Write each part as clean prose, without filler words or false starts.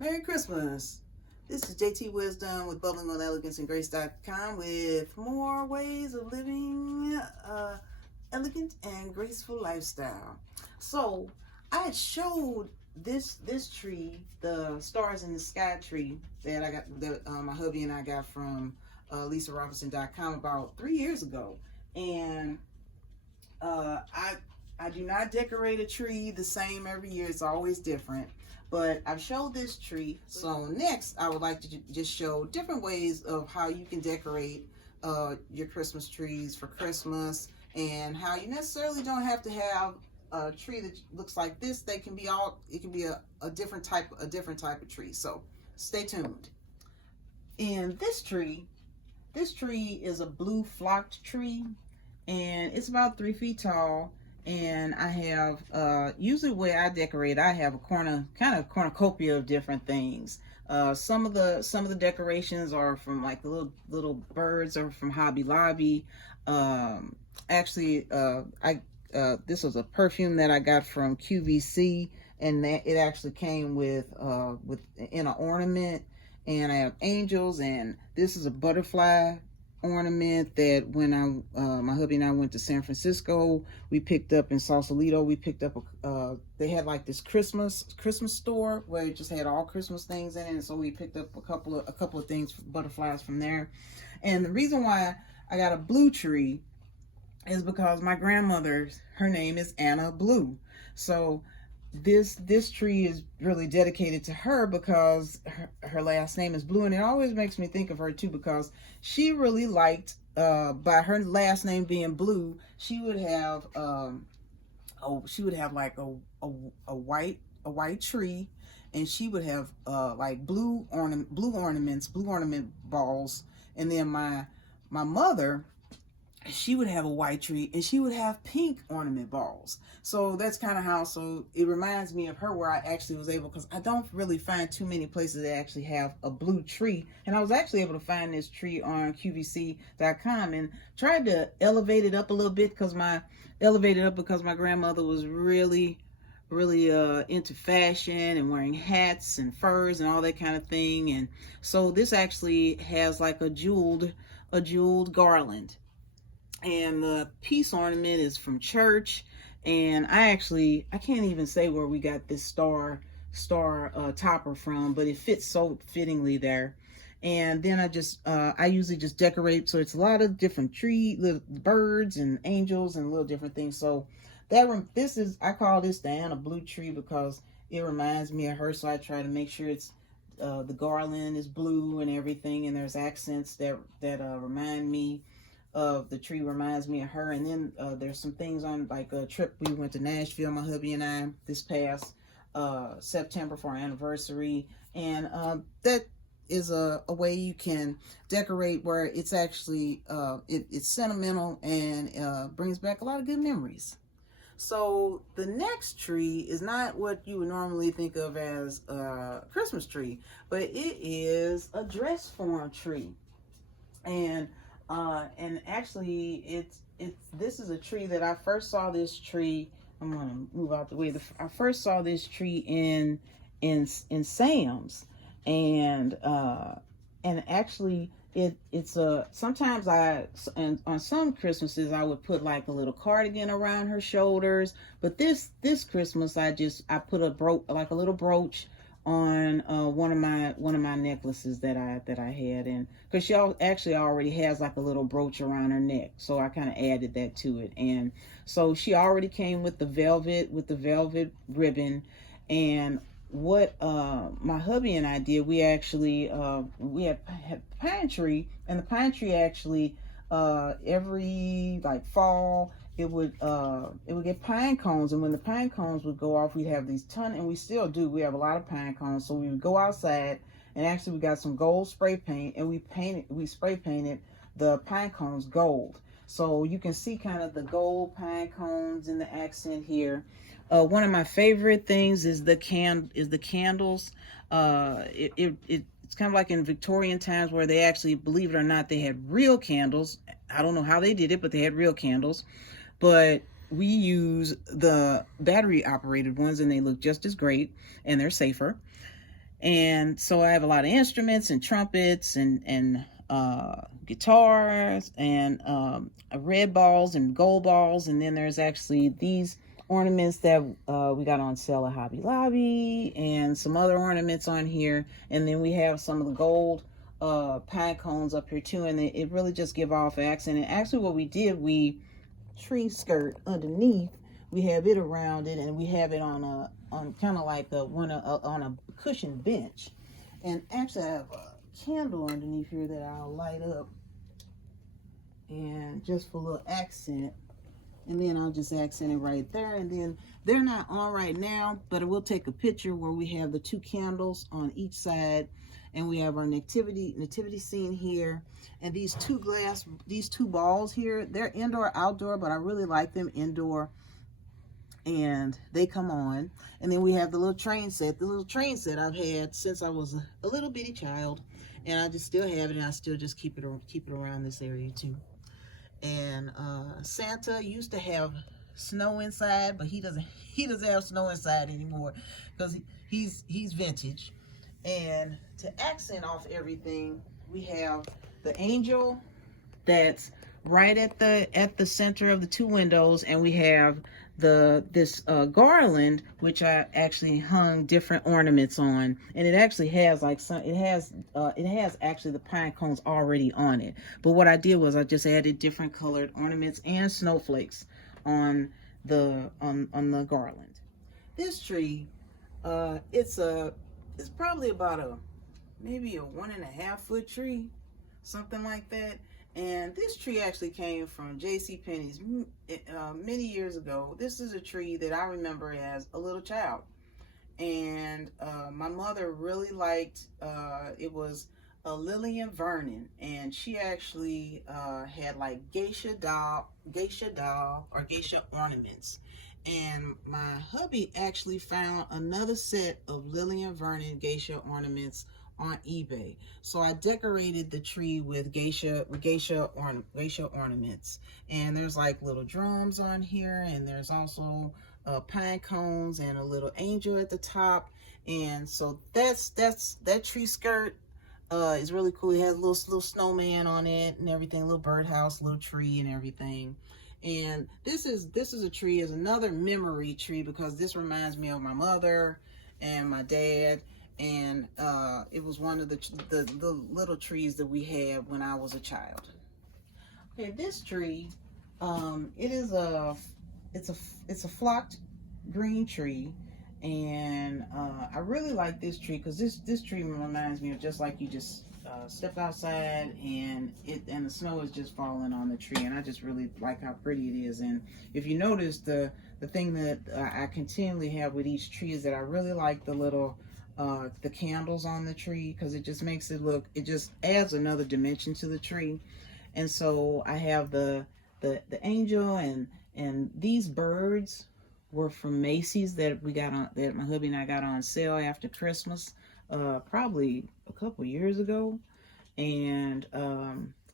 Merry Christmas. This is JTwisdom with Bubbling on Elegance and Grace.com with more ways of living elegant and graceful lifestyle. So I had showed this tree, the Stars in the Sky tree that I got, that my hubby and I got from LisaRobinson.com about 3 years ago, and I do not decorate a tree the same every year. It's always different. But I've showed this tree. So next, I would like to just show different ways of how you can decorate your Christmas trees for Christmas, and how you necessarily don't have to have a tree that looks like this. They can be all. It can be a different type of tree. So stay tuned. In this tree is a blue flocked tree, and it's about 3 feet tall. And I have usually the way I decorate, I have a cornucopia of different things. Some of the decorations are from like the little birds, are from Hobby Lobby. Actually, this was a perfume that I got from QVC, and that it actually came with in an ornament. And I have angels, and this is a butterfly ornament that when my hubby and I went to San Francisco, we picked up in Sausalito. We picked up they had like this Christmas store where it just had all Christmas things in it, and so we picked up a couple of things, butterflies from there. And the reason why I got a blue tree is because my grandmother, her name is Anna Blue. So this tree is really dedicated to her because her last name is Blue, and it always makes me think of her too, because she really liked, by her last name being Blue, she would have like a white tree, and she would have like blue ornament balls. And then my mother, she would have a white tree, and she would have pink ornament balls. So that's kind of how, so it reminds me of her, where I actually was able, because I don't really find too many places that actually have a blue tree. And I was actually able to find this tree on QVC.com and tried to elevate it up a little bit, because my grandmother was really into fashion and wearing hats and furs and all that kind of thing. And so this actually has like a jeweled garland. And the peace ornament is from church. And I can't even say where we got this star topper from, but it fits so fittingly there. And then I usually just decorate, so it's a lot of different little birds and angels and little different things. So I call this the Anna Blue tree because it reminds me of her. So I try to make sure it's the garland is blue and everything, and there's accents that remind me of the tree, reminds me of her. And then there's some things on, like a trip we went to Nashville, my hubby and I, this past September for our anniversary. And that is a way you can decorate where it's actually it's sentimental and brings back a lot of good memories. So the next tree is not what you would normally think of as a Christmas tree, but it is a dress form tree. And actually this is a tree that I first saw this tree. I'm gonna move out the way. I first saw this tree in Sam's, and actually it's sometimes on some Christmases I would put like a little cardigan around her shoulders, but this Christmas I put a little brooch on one of my necklaces that I had, and because she actually already has like a little brooch around her neck, so I kind of added that to it. And so she already came with the velvet ribbon. And what my hubby and I did, we actually we had pine tree, and the pine tree actually every like fall it would get pine cones, and when the pine cones would go off, we'd have these and we still do, we have a lot of pine cones. So we would go outside, and actually we got some gold spray paint, and we spray painted the pine cones gold, so you can see kind of the gold pine cones in the accent here. One of my favorite things is the candles. It's kind of like in Victorian times, where they actually, believe it or not, they had real candles. I don't know how they did it, but they had real candles. But we use the battery operated ones, and they look just as great, and they're safer. And so I have a lot of instruments and trumpets and guitars and red balls and gold balls. And then there's actually these ornaments that we got on sale at Hobby Lobby, and some other ornaments on here. And then we have some of the gold pine cones up here too, and it really just give off accent. And actually what we did, we tree skirt underneath, we have it around it, and we have it on kind of like on a cushioned bench. And actually I have a candle underneath here that I'll light up, and just for a little accent. And then I'll just accent it right there. And then they're not on right now, but I will take a picture where we have the 2 candles on each side, and we have our nativity scene here. And these two balls here, they're indoor outdoor, but I really like them indoor, and they come on. And then we have the little train set I've had since I was a little bitty child, and I just still have it, and I still just keep it around this area too. And Santa used to have snow inside, but he doesn't have snow inside anymore because he's vintage. And to accent off everything, we have the angel that's right at the center of the 2 windows, and we have this garland, which I actually hung different ornaments on, and it actually has like it has actually the pine cones already on it. But what I did was I just added different colored ornaments and snowflakes on the garland. This tree, it's probably about maybe a 1.5 foot tree, something like that. And this tree actually came from JCPenney's many years ago. This is a tree that I remember as a little child. And my mother really liked, it was a Lillian Vernon. And she actually had like geisha doll or geisha ornaments. And my hubby actually found another set of Lillian Vernon geisha ornaments on eBay. So I decorated the tree with geisha ornaments. And there's like little drums on here, and there's also pine cones and a little angel at the top. And so that tree skirt is really cool. It has a little snowman on it and everything, little birdhouse, little tree and everything. And this is a tree, is another memory tree, because this reminds me of my mother and my dad. And it was one of the little trees that we had when I was a child. Okay, this tree, it's a flocked green tree, and I really like this tree because this tree reminds me of just like you just step outside and the snow is just falling on the tree, and I just really like how pretty it is. And if you notice, the thing that I continually have with each tree is that I really like the little the candles on the tree, because it just makes it look, it just adds another dimension to the tree. And so I have the angel, and these birds were from Macy's that we got on, that my hubby and I got on sale after Christmas, probably a couple years ago. And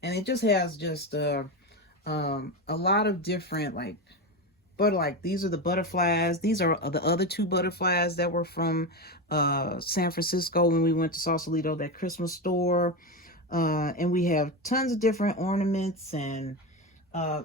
it just has just a lot of different these are the butterflies. These are the other 2 butterflies that were from San Francisco when we went to Sausalito, that Christmas store. And we have tons of different ornaments. And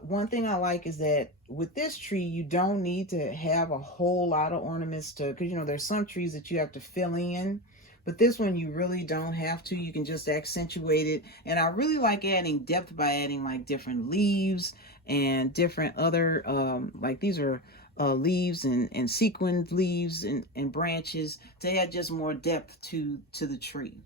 one thing I like is that with this tree, you don't need to have a whole lot of ornaments because there's some trees that you have to fill in. But this one, you really don't have to. You can just accentuate it. And I really like adding depth by adding like different leaves and different other, like these are leaves and sequined leaves and branches to add just more depth to the tree.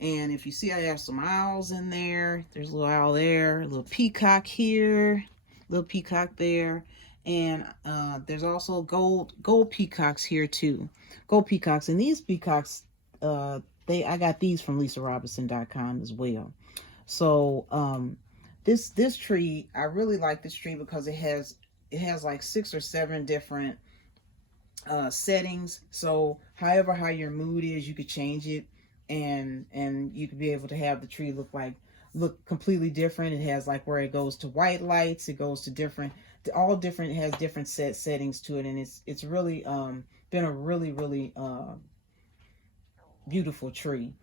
And if you see, I have some owls in there. There's a little owl there, a little peacock here, little peacock there. And there's also gold peacocks here too. Gold peacocks. And these peacocks, I got these from LisaRobinson.com as well. So this tree, I really like this tree because it has like 6 or 7 different settings. So how your mood is, you could change it, and you could be able to have the tree look completely different. It has like where it goes to white lights, it goes to different, it has different settings to it. And it's really been a really beautiful tree.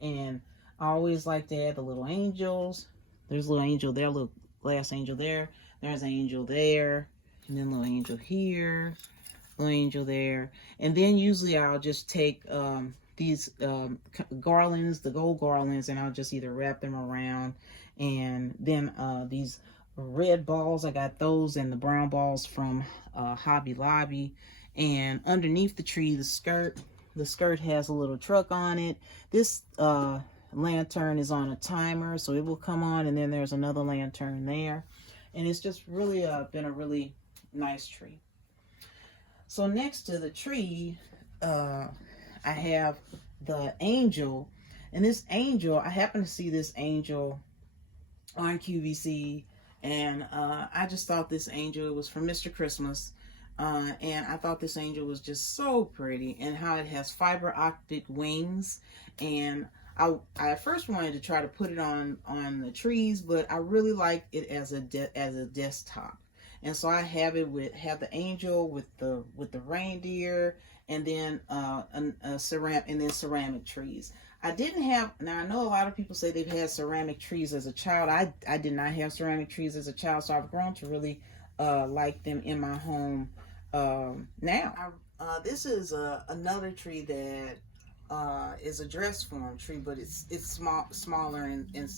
And I always like to add the little angels. There's a little angel there, little glass angel there. There's an angel there, and then a little angel here, little angel there. And then usually I'll just take these garlands, the gold garlands, and I'll just either wrap them around. And then these red balls, I got those, and the brown balls from Hobby Lobby. And underneath the tree, the skirt has a little truck on it. This lantern is on a timer, so it will come on, and then there's another lantern there. And it's just really been a really nice tree. So next to the tree, I have the angel. And this angel, I happen to see this angel on QVC, and I just thought this angel, it was from Mr. Christmas. And I thought this angel was just so pretty, and how it has fiber optic wings. And I first wanted to try to put it on the trees, but I really like it as a desktop. And so I have the angel with the reindeer, and then ceramic trees. I didn't have, now I know a lot of people say they've had ceramic trees as a child. I did not have ceramic trees as a child, so I've grown to really like them in my home now. This is another tree that is a dress form tree, but it's smaller in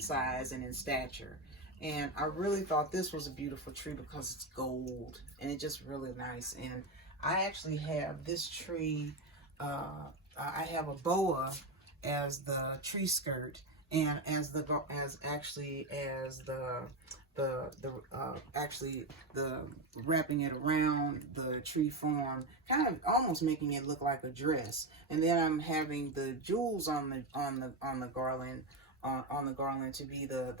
size and in stature. And I really thought this was a beautiful tree because it's gold, and it's just really nice. And I actually have this tree, I have a boa as the tree skirt, and as the wrapping it around the tree form, kind of almost making it look like a dress. And then I'm having the jewels on the garland to be the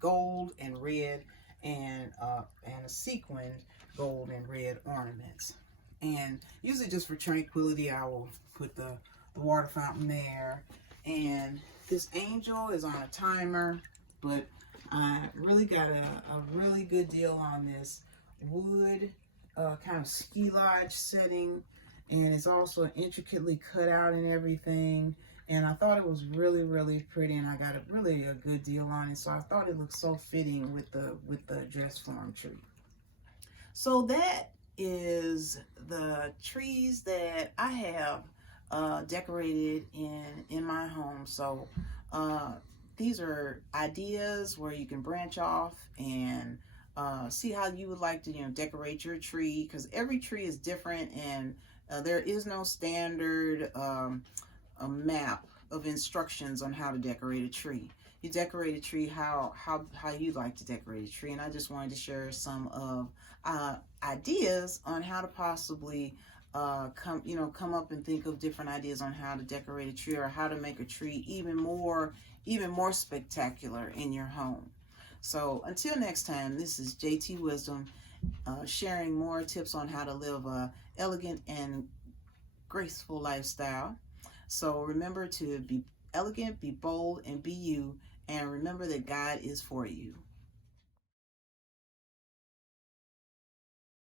gold and red, and a sequined gold and red ornaments. And usually just for tranquility, I will put the water fountain there. And this angel is on a timer, but I really got a really good deal on this wood kind of ski lodge setting, and it's also intricately cut out and everything. And I thought it was really, really pretty, and I got a good deal on it. So I thought it looked so fitting with the dress form tree. So that is the trees that I have decorated in my home. So these are ideas where you can branch off and see how you would like to decorate your tree, because every tree is different, and there is no standard a map of instructions on how to decorate a tree. You decorate a tree how you like to decorate a tree. And I just wanted to share some of ideas on how to possibly come up and think of different ideas on how to decorate a tree, or how to make a tree even more spectacular in your home. So until next time, this is JTwisdom sharing more tips on how to live a elegant and graceful lifestyle. So remember to be elegant, be bold, and be you. And remember that God is for you.